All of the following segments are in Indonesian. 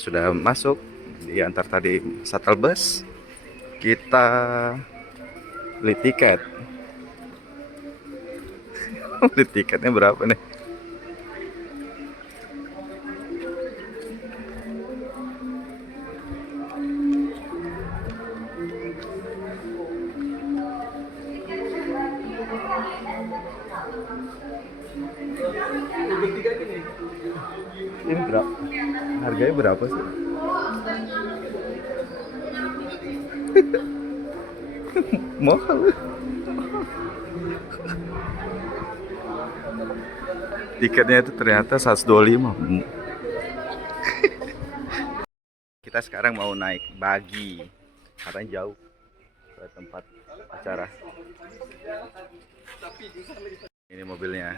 sudah masuk diantar tadi shuttle bus. Kita beli tiket. Beli tiketnya berapa nih? Ini berapa? Harganya berapa sih? Mahal. Tiketnya itu ternyata 125. Kita sekarang mau naik bagi, karena jauh ke tempat acara. Ini mobilnya.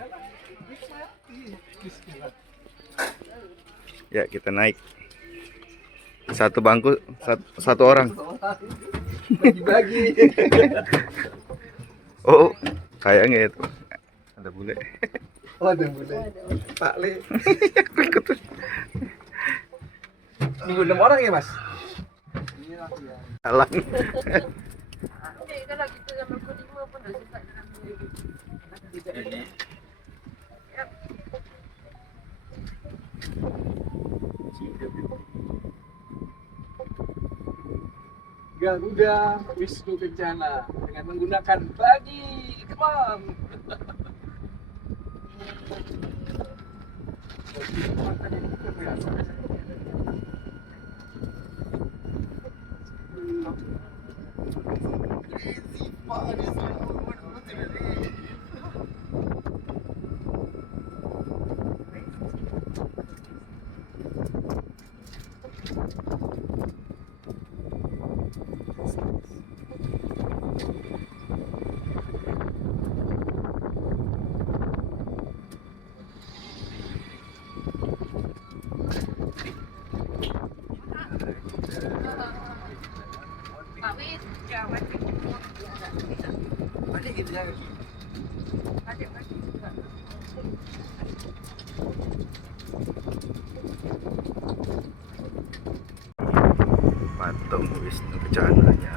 Ya, kita naik. Satu bangku, satu orang. Bagi-bagi. Oh, kayaknya itu ada bule. Oh, ada bule. Pak Le. Aku ikut. Nunggu 6 orang ya, Mas? Iya, ya. Jalan. Kalau kita zaman kelima pun dah sifat dalam diri. Garuda Wisnu Kencana dengan menggunakan bagi. Come on. Tapi jangan Balik gitu ya. adik-adik juga. Patung Wisnu Kencananya.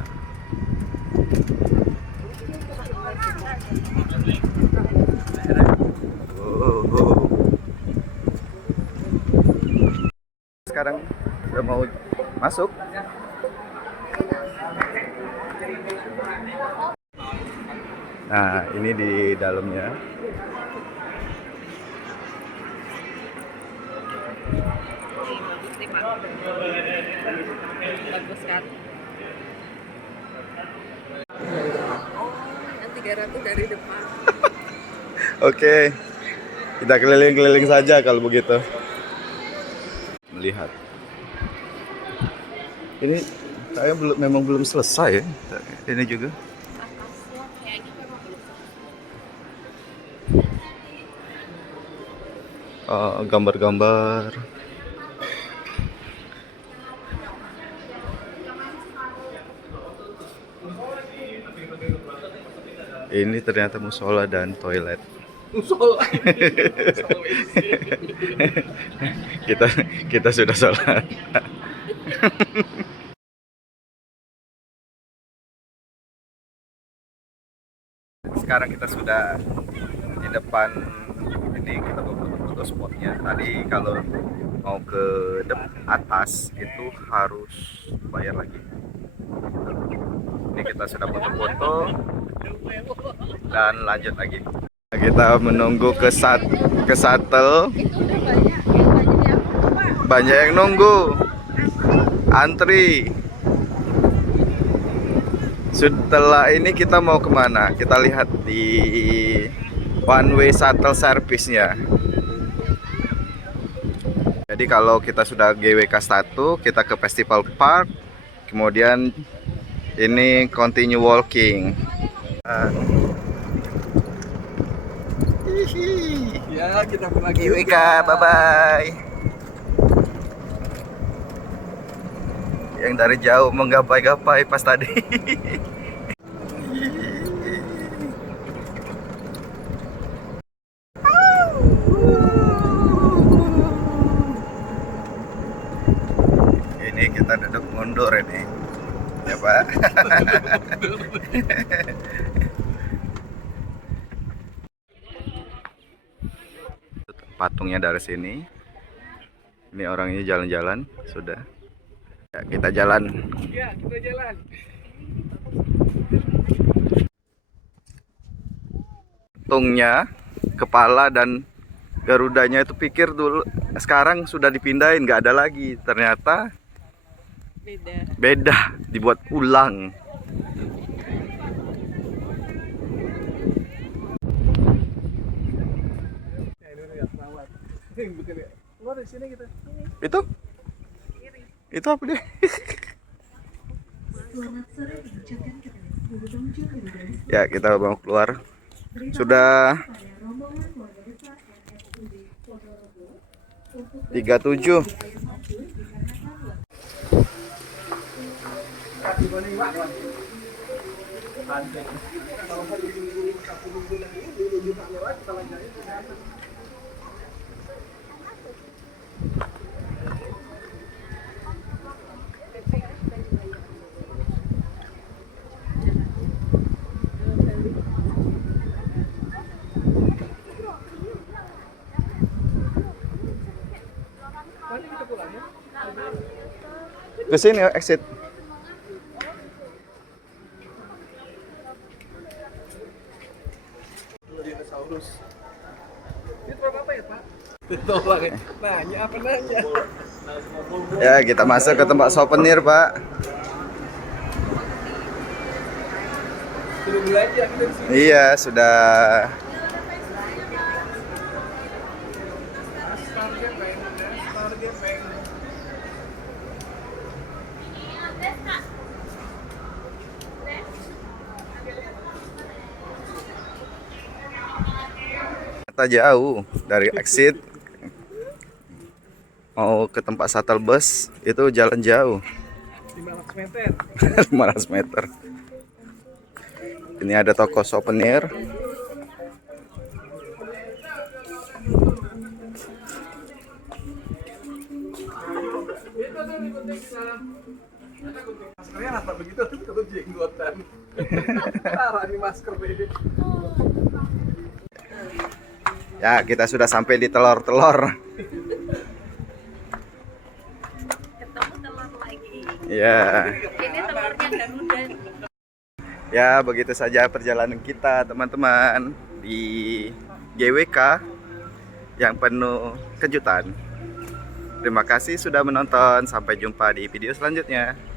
Oh. Sekarang udah mau masuk. Nah, ini di dalamnya. Bagus kan? Oh, yang 300 dari depan. Oke, kita keliling-keliling saja kalau begitu. Melihat. Ini saya memang belum selesai ya. Ini juga. Atasnya kayaknya memang belum. Gambar-gambar. Ini ternyata musola dan toilet. Musola. kita kita sudah sholat. Sekarang kita sudah di depan ini, kita mau foto-foto spotnya. Tadi kalau mau ke atas itu harus bayar lagi. Ini kita sudah foto-foto dan lanjut lagi. Kita menunggu ke shuttle. Itu udah banyak, banyak yang Pak. Banyak yang nunggu. Antri. Setelah ini kita mau kemana? Kita lihat di one way shuttle service-nya. Jadi kalau kita sudah GWK 1, kita ke Festival Park. Kemudian ini continue walking. Ya, kita berbagi. GWK, bye-bye. Yang dari jauh menggapai-gapai pas tadi. mundur ini. Ya Pak. Patungnya dari sini. Ini orangnya jalan-jalan sudah. Ya, kita jalan. Ya, kita jalan. Patungnya, kepala dan Garudanya itu pikir dulu sekarang sudah dipindahin, nggak ada lagi. Ternyata beda, dibuat ulang. Ya, ini udah pesawat. Bukan ya. Keluar dari sini kita. Itu apa dia? Ya, kita mau keluar. Sudah 37. Mana kita pulang ya? Ke sini exit. Dinosaurus. Ini tempat apa ya, Pak? Ditolak ya. Nanya apa nanya? Ya, kita masuk ke tempat souvenir, Pak. Sudah belanja kita di sini. Iya, sudah. Kita jauh dari exit mau ke tempat shuttle bus itu jalan jauh. 500 meter. 500 meter. Ini ada toko souvenir. Maskernya rata begitu atau jenggotan? Parah nih masker ini. Ya, kita sudah sampai di telur-telur. Ketemu telur lagi. Ya. Ini telurnya Garuda. Ya, begitu saja perjalanan kita, teman-teman, di GWK yang penuh kejutan. Terima kasih sudah menonton. Sampai jumpa di video selanjutnya.